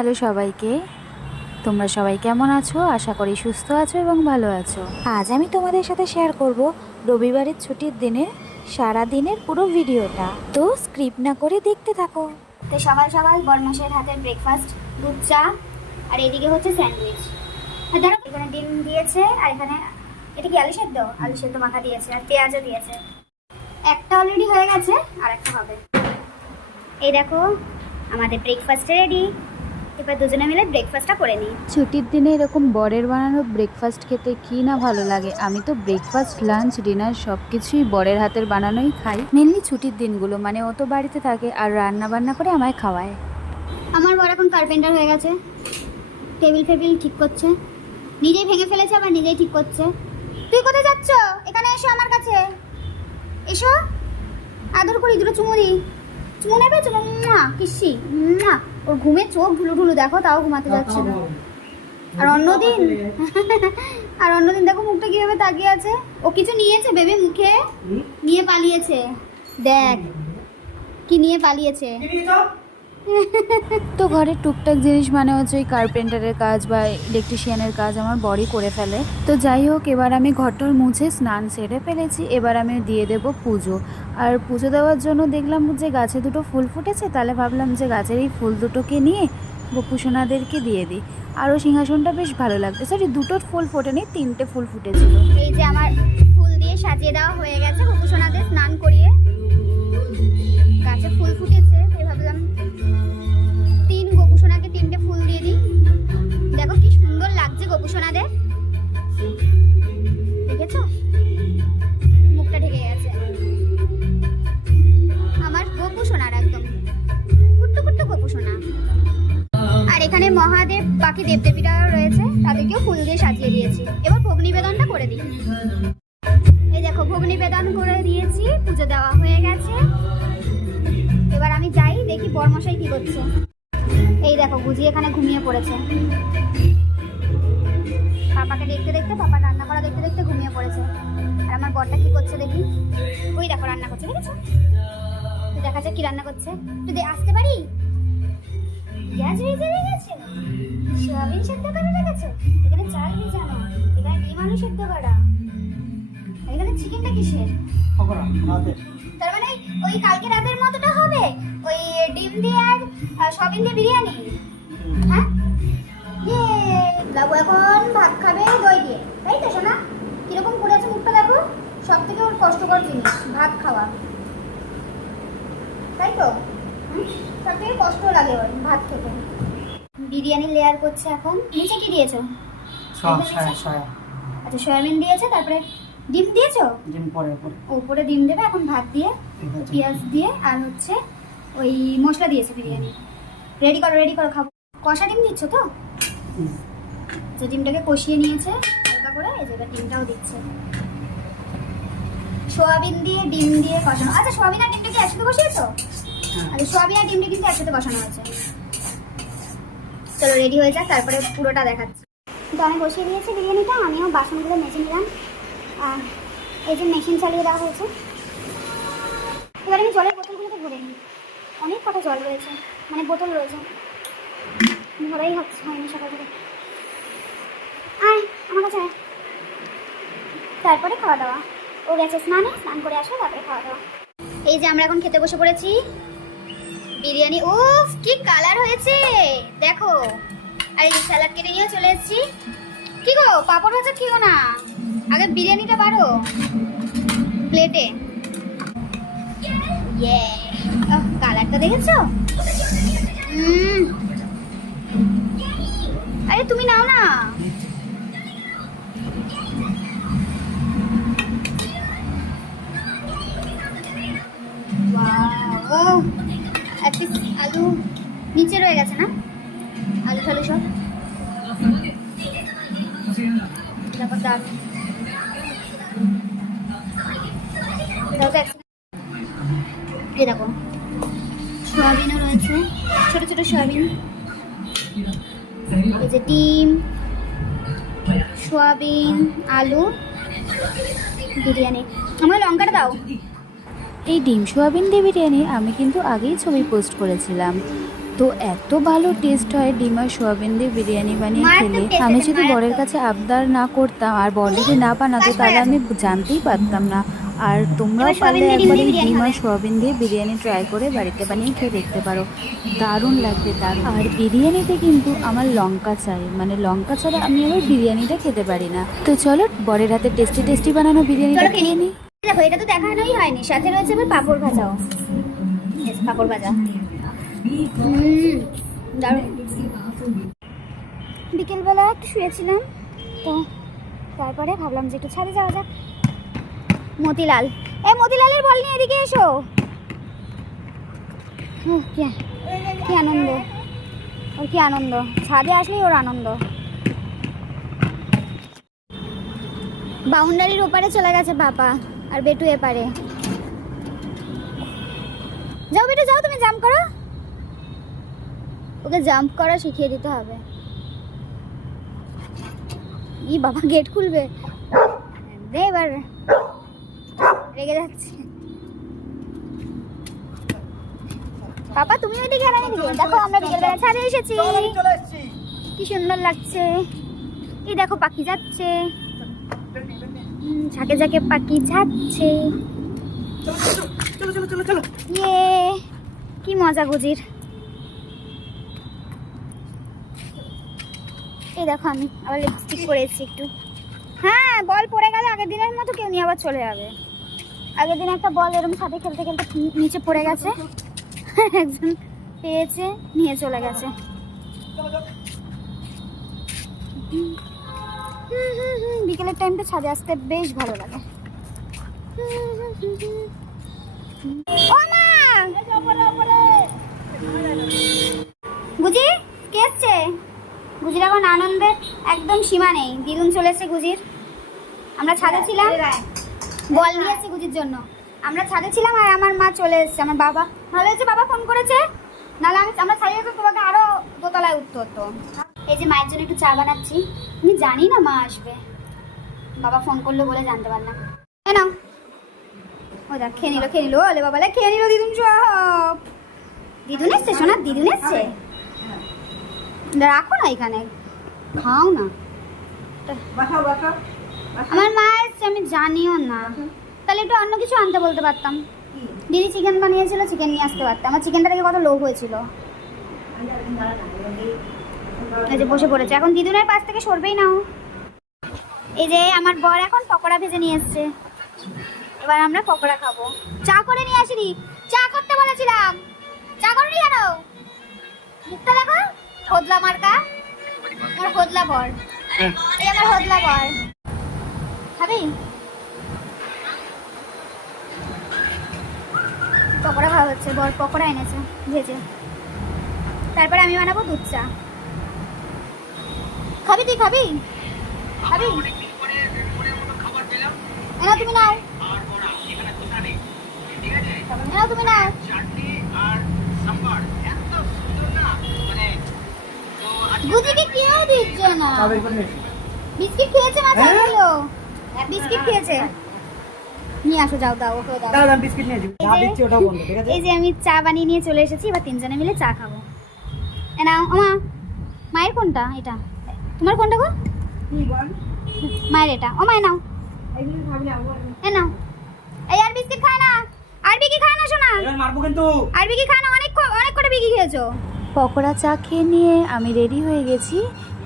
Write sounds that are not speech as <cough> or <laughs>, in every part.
Hello সবাইকে। তোমরা সবাই কেমন আছো? আশা করি সুস্থ আছো এবং ভালো আছো। আজ আমি তোমাদের সাথে শেয়ার করব রবিবারের ছুটির দিনে, সারা দিনের পুরো ভিডিওটা। তো স্ক্রিপ্ট না করে দেখতে থাকো। তো সকাল সকাল বরমাসের হাতের ব্রেকফাস্ট দুধ, চা, আর এদিকে হচ্ছে স্যান্ডউইচ আর ধরো, এখানে ডিম দিয়েছে, আর এখানে এটা কি আলু সেদ্ধ? আলু সেদ্ধ মাখা দিয়েছে, আর পেঁয়াজও দিয়েছে। একটা অলরেডি হয়ে গেছে, আর একটা হবে। এই দেখো, আমাদের ব্রেকফাস্ট রেডি এবার দুজনে মিলে ব্রেকফাস্টটা করে নিই। ছুটির দিনে এরকম বরের বানানো ব্রেকফাস্ট খেতে কি না ভালো লাগে? আমি তো ব্রেকফাস্ট লাঞ্চ ডিনার সব কিছুই বরের হাতের বানানোই খাই। মেনলি ছুটির দিনগুলো মানে ও তো বাড়িতে থাকে আর রান্না বান্না করে আমায় খাওয়ায়। আমার বর এখন কার্পেন্টার হয়ে গেছে। টেবিল ফেবিল ঠিক করছে। নিজেই ভেঙে ফেলেছে আবার নিজেই ঠিক করছে। তুই কোথায় যাচ্ছ? এখানে এসো আমার কাছে। এসো। আদর করি দুটো চুমু দিই। চুমু নেবে? চুমু কিসি মা ওর ঘুমে চোখ ঢুলু ঢুলু দেখো তাও ঘুমাতে যাচ্ছে না। আর অন্যদিন <laughs> আর অন্যদিন দেখো মুখটা কীভাবে তাকিয়ে আছে। ও কিছু নিয়েছে বেবি মুখে? নিয়ে পালিয়েছে। দেখ কি নিয়ে পালিয়েছে? তো ঘরের টুকটাক জিনিস মানে হচ্ছে ওই কার্পেন্টারের কাজ বা ইলেকট্রিশিয়ানের কাজ আমার বড়ি করে ফেলে। তো যাই হোক, এবার আমি ঘরটর মুছে স্নান সেরে ফেলেছি। এবার আমি দিয়ে দেব পুজো। আর পুজো দেওয়ার জন্য দেখলাম যে গাছে দুটো ফুল ফুটেছে, তাহলে ভাবলাম যে গাছের এই ফুল দুটোকে নিয়ে বপুসোনাদেরকে দিয়ে দিই। আরও সিংহাসনটা বেশ ভালো লাগবে সরি দুটো ফুল ফোটেনি, তিনটে ফুল ফুটেছিল। এই যে আমার ফুল দিয়ে সাজিয়ে দেওয়া হয়ে গেছে, গোপুসোনাদের স্নান করিয়ে। গাছে ফুল ফুটেছে ভাবলাম গোপুসোনাদের দেখেছ? মুখটা ঢেকে গেছে। আমার গোপুসোনার একদম কুট্টু কুট্টু গোপুসোনা আর এখানে মহাদেব, বাকি দেবদেবীরাও রয়েছে, তাদেরকেও ফুল দিয়ে সাজিয়ে দিয়েছি। এবার ভোগ নিবেদনটা করে দিই। এই দেখো, ভোগ নিবেদন করে দিয়েছি, পুজো দেওয়া হয়ে গেছে। এবার আমি যাই, দেখি বরমশাই কি করছে। এই দেখো গুজি এখানে ঘুমিয়ে পড়েছে। পাপাকে দেখতে দেখতে পাপা রান্না করা দেখতে দেখতে ঘুমিয়ে পড়েছে। আর আমার বরটা কি করছে দেখি? ওই দেখো রান্না করছে দেখেছ তো দেখা যাক কি রান্না করছে। তুই আসতে পারি? গ্যাস ভেজে রেখেছে? সয়াবিন সেদ্ধ করে রেখেছে? এখানে চাল ভেজানো। এখানে ডিম আলু সেদ্ধ করা। এখানে চিকেনটা কিসের? তার মানে ওই কালকে রাতের মতোটা হবে? ওই ডিম দিয়ে আর সয়াবিন দিয়ে বিরিয়ানি? হ্যাঁ? ইয়ে! বাবু এখন ভাত খাবে দই দিয়ে। তাই তো শোনা কীরকম করে আছে মুখটা দেখো? সব থেকে ওর কষ্টকর জিনিস ভাত খাওয়া। তাই তো? সব থেকে কষ্ট লাগে ওর ভাত খেতে। বিরিয়ানি লেয়ার করছে এখন। নিচে কি দিয়েছ? আচ্ছা সয়াবিন দিয়েছে তারপরে ডিম দিয়েছ? ডিম পরে পরে। উপরে ডিম দেবে এখন ভাত দিয়ে পেঁয়াজ দিয়ে আর হচ্ছে ওই মশলা দিয়েছে বিরিয়ানি। রেডি করো রেডি করো খাব। কষা ডিম দিচ্ছ তো? যে ডিমটাকে কষিয়ে নিয়েছে হালকা করে এই যে এবার ডিমটাও দিচ্ছে। সোয়াবিন দিয়ে ডিম দিয়ে কষানো। আচ্ছা সোয়াবিন আর ডিমটা কি একসাথে বসিয়েছো? হ্যাঁ। আচ্ছা সোয়াবিন আর ডিমটা কিন্তু একসাথে বসানো হয়েছে চলো রেডি হয়ে যাক তারপরে পুরোটা দেখাচ্ছি। তো আমি বসিয়ে দিয়েছি বিরিয়ানিটা আমিও বাসনগুলো মেজে নিলাম। আর এই যে মেশিন চালিয়ে দেওয়া হয়েছে। এবার আমি জলের বোতলগুলোতে ভরে নিই। অনেক কটা জল রয়েছে মানে বোতল রয়েছে। ভরাই হচ্ছে হয়নি সকাল থেকে। আয়, আমার কাছে। তারপরে খাওয়া দাওয়া। ও গেছে স্নানে, স্নান করে আসো, তারপরে খাওয়া দাওয়া। এই যে আমরা এখন খেতে বসে পড়েছি। বিরিয়ানি, উফ, কি কালার হয়েছে। দেখো। আর এই স্যালাড কেটে নিয়ে চলে এসেছি। কি গো, পাপড় ভাজা খেও না? আগে বিরিয়ানিটা বাড়ো। প্লেটে ইয়ে কালারটা দেখেছ? আরে তুমি নাও না। Wow! এক আলু নিচে রয়ে গেছে না? আলু টালু সব? তারপর ডাল এই দেখো। সয়াবিনও রয়েছে। ছোট ছোট সয়াবিন। এই যে ডিম, সয়াবিন, আলু, বিরিয়ানি। আমার লঙ্কাটা দাও। এই ডিম সোয়াবিন দিয়ে বিরিয়ানি আমি কিন্তু আগেই ছবি পোস্ট করেছিলাম। তো এত ভালো টেস্ট হয় ডিম আর সোয়াবিন দিয়ে বিরিয়ানি বানিয়ে খেলে। আমি যদি বরের কাছে আবদার না করতাম আর বর যদি না বানাতো তাহলে আমি জানতেই পারতাম না। আর তোমরাও পারলে একবার এই ডিম আর সোয়াবিন দিয়ে বিরিয়ানি ট্রাই করে বাড়িতে বানিয়ে খেয়ে দেখতে পারো। দারুণ লাগবে দারুণ। আর বিরিয়ানিতে কিন্তু আমার লঙ্কা চাই। মানে লঙ্কা ছাড়া আমি আবার বিরিয়ানিটা খেতে পারি না। তো চলো বরের হাতে টেস্টি টেস্টি বানানো বিরিয়ানিটা খেয়ে নিই দেখো, এটা তো দেখানোই হয়নি। সাথে রয়েছে আবার পাঁপড় ভাজাও। পাঁপড় ভাজা। বিকেলবেলা একটু শুয়েছিলাম, তো তারপরে ভাবলাম যে একটু ছাদে যাওয়া যাক। মতিলাল। এ মতিলালের বল নিয়ে এদিকে এসো। কি আনন্দ। ওর কি আনন্দ? ছাদে আসলেই ওর আনন্দ। বাউন্ডারির ওপারে চলে গেছে বাবা আর বেটু এপারে যাও বেটু যাও তুমি জাম্প করো। ওকে জাম্প করা শিখিয়ে দিতে হবে। ই বাবা গেট খুলবে। দে এবার রেগে যাচ্ছে। পাপা তুমি ওইদিকে আর আমি। দেখো আমরা বিকেলবেলা ছাদে এসেছি। চলে এসছি কি সুন্দর লাগছে। এই দেখো পাখি যাচ্ছে। ঝাঁকে ঝাঁকে পাখি যাচ্ছে। ইয়ে কি মজা গুজির। এই দেখো আমি আবার লিপস্টিক পরেছি একটু। হ্যাঁ বল পড়ে গেলে আগের দিনের মতো কেউ নিয়ে আবার চলে যাবে। আগের দিন একটা বল এরকম সাথে খেলতে খেলতে নিচে পড়ে গেছে। একজন পেয়েছে নিয়ে চলে গেছে। বিকেলের টাইমটা ছাদে আসতে বেশ ভালো লাগে। গুজি, কে এসছে? গুজির এখন আনন্দে একদম সীমা নেই। দিদুন চলে এসছে গুজির। আমরা ছাদে ছিলাম। বল নিয়ে গুজির জন্য। আমরা ছাদে ছিলাম আর আমার মা চলে এসছে, আমার বাবা। ভালো হয়েছে? বাবা ফোন করেছে? নাহলে আমি আমরা ছাড়িয়ে তো তোমাকে আরও দোতলায় উঠতে হতো। এই যে মায়ের জন্য একটু চা বানাচ্ছি। আমি জানি না মা আসবে। বাবা ফোন করল বলে জানতে পারলাম। কেন ও দেখ খেয়ে নিল খেয়ে নিল। ওলে বাবা খেয়ে নিল দিদুন সব। দিদুন এসছে শোনা দিদুন এসছে? রাখো না এখানে। খাও না। আমার মা এসছে আমি জানিও না। তাহলে একটু অন্য কিছু আনতে বলতে পারতাম। দিদি চিকেন বানিয়েছিল চিকেন নিয়ে আসতে পারতাম। আমার চিকেনটা দেখে কত লোভ হয়েছিল। এই যে বসে পড়েছে। এখন দিদুনের পাশ থেকে সরবেই নাও এই যে আমার বর এখন পকোড়া ভেজে নিয়ে এসছে। এবার আমরা পকোড়া খাব। চা করে নিয়ে আসিনি। চা করতে বলেছিলাম। চা করে নিয়ে আনো মুখটা দেখো। হোদলা মার্কা। আমার হোদলা বর। এই আমার হোদলা বর। খাবি? পকোড়া খাওয়া হচ্ছে। বর পকোড়া এনেছে ভেজে। তারপরে আমি বানাবো দুধ চা। খাবি তুই খাবি? খাবি? এনাও তুমি নাও। এনাও তুমি নাও। গুজিকে কেউ দিচ্ছ না? এসছি। বিস্কিট খেয়েছে মাথা হ্যাঁ? বিস্কিট খেয়েছে। নিয়ে আসো যাও দাও ওকে দাও। দাঁড়াও, আমি বিস্কিট নিয়ে আসি। যা এই যে- দিচ্ছি ওটা বন্ধ ঠিক আছে? এই যে আমি চা বানিয়ে নিয়ে চলে এসেছি এবার তিনজনে মিলে চা খাব। এ নাও আমা মায়ের কোনটা? এটা। তোমার কোনটা গো? মায়ের এটা। ও মায় নাও। এ নাও। এই আর বিস্কিট খায় না। আর বিকি খায় না শোনা এবার মারবো কিন্তু। আর বিকি খায় না। অনেক অনেক করে বিকি খেয়েছো। পকোড়া চা খেয়ে নিয়ে আমি রেডি হয়ে গেছি।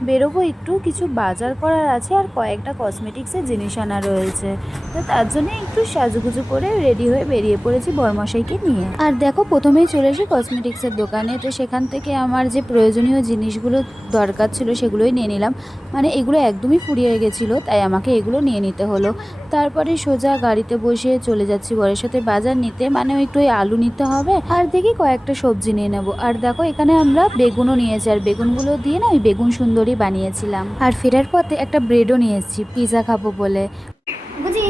বেরোবো, একটু কিছু বাজার করার আছে আর কয়েকটা কসমেটিক্সের জিনিস আনা রয়েছে। তো তার জন্য একটু সাজুগুজু করে রেডি হয়ে বেরিয়ে পড়েছি বরমশাইকে নিয়ে। আর দেখো, প্রথমেই চলে এসে কসমেটিক্সের দোকানে। তো সেখান থেকে আমার যে প্রয়োজনীয় জিনিসগুলো দরকার ছিল সেগুলোই নিয়ে নিলাম। মানে এগুলো একদমই ফুরিয়ে গেছিল, তাই আমাকে এগুলো নিয়ে নিতে হলো। তারপরে সোজা গাড়িতে বসে চলে যাচ্ছি বরের সাথে বাজার নিতে। মানে একটু ওই আলু নিতে হবে আর দেখি কয়েকটা সবজি নিয়ে নেব। আর দেখো, এখানে আমরা বেগুনও নিয়েছি। আর বেগুনগুলো দিয়ে না ওই বেগুন সুন্দরী বানিয়েছিলাম। আর ফেরার পথে একটা ব্রেডও নিয়ে এসেছি পিৎজা খাব বলে। বুঝি?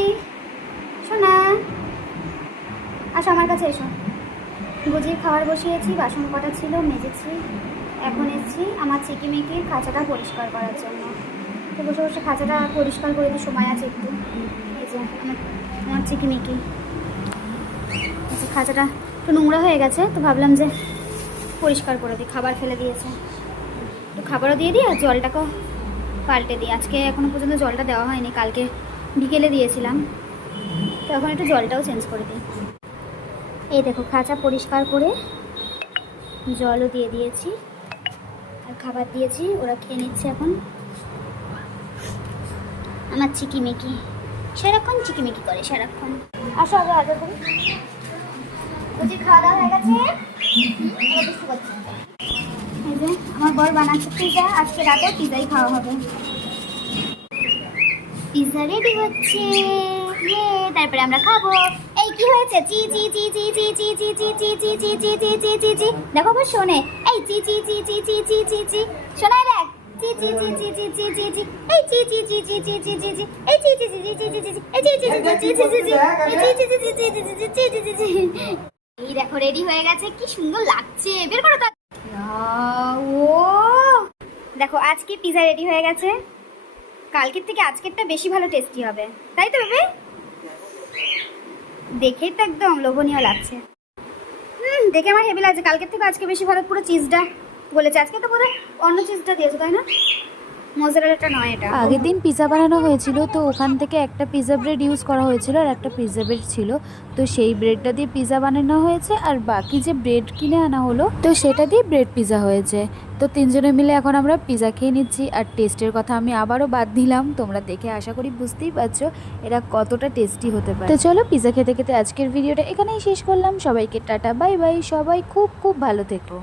শোনা আসো আমার কাছে এসো। বুঝির খাবার বসিয়েছি, বাসন কটা ছিল, মেজেছি। এখন এসেছি আমার চিকিমিকির খাঁচাটা পরিষ্কার করার জন্য। তো বসে বসে খাঁচাটা পরিষ্কার করে দিই সময় আছে একটু। এই যে, আমার আমার চিকিমিকি খাঁচাটা একটু নোংরা হয়ে গেছে, তো ভাবলাম যে পরিষ্কার করে দিই, খাবার ফেলে দিয়েছে। একটু খাবারও দিয়ে দিই আর জলটাকেও পাল্টে দিই। আজকে এখনও পর্যন্ত জলটা দেওয়া হয়নি, কালকে বিকেলে দিয়েছিলাম। তো এখন একটু জলটাও চেঞ্জ করে দিই। এই দেখো, খাঁচা পরিষ্কার করে জলও দিয়ে দিয়েছি। আর খাবার দিয়েছি, ওরা খেয়ে নিচ্ছে এখন। আমার চিকিমিকি সারাক্ষণ চিকিমিকি করে সারাক্ষণ আসো আগে আগে করি খাওয়া দাওয়া হয়ে গেছে? করছে। আমার বর বানাচ্ছে পিজা আজকে রাতে পিজাই খাওয়া হবে পিজা রেডি হচ্ছে ইয়ে তারপরে আমরা খাব এই কি হয়েছে চি চি চি চি চি চি চি চি চি চি চি চি চি চি চি চি দেখো আবার শোনে এই চি চি চি চি চি চি চি চি শোনাই দেখ চি এই চি এই চি এই এই এই দেখো রেডি হয়ে গেছে কি সুন্দর লাগছে বের করো তো দেখো, আজকে পিজা রেডি হয়ে গেছে। কালকের থেকে আজকেরটা বেশি ভালো টেস্টি হবে। তাই তো ভেবে দেখেই তো একদম লোভনীয় লাগছে। হুম, দেখে আমার হেভি লাগছে। কালকের থেকে আজকে বেশি ভালো পুরো চিজটা বলেছে আজকে তো পুরো অন্য চিজটা দিয়েছে, তাই না? আগের দিন পিৎজা বানানো হয়েছিল, তো ওখান থেকে একটা পিৎজা ব্রেড ইউজ করা হয়েছিল আর একটা পিৎজা ব্রেড ছিল। তো সেই ব্রেডটা দিয়ে পিৎজা বানানো হয়েছে আর বাকি যে ব্রেড কিনে আনা হলো, তো সেটা দিয়ে ব্রেড পিৎজা হয়েছে। তো তিনজনে মিলে এখন আমরা পিৎজা খেয়ে নিচ্ছি আর টেস্টের কথা আমি আবারও বাদ দিলাম। তোমরা দেখে আশা করি বুঝতেই পারছ এরা কতটা টেস্টি হতে পারে। তো চলো পিৎজা খেতে খেতে আজকের ভিডিওটা এখানেই শেষ করলাম। সবাইকে টাটা বাই বাই সবাই খুব খুব ভালো থেকো।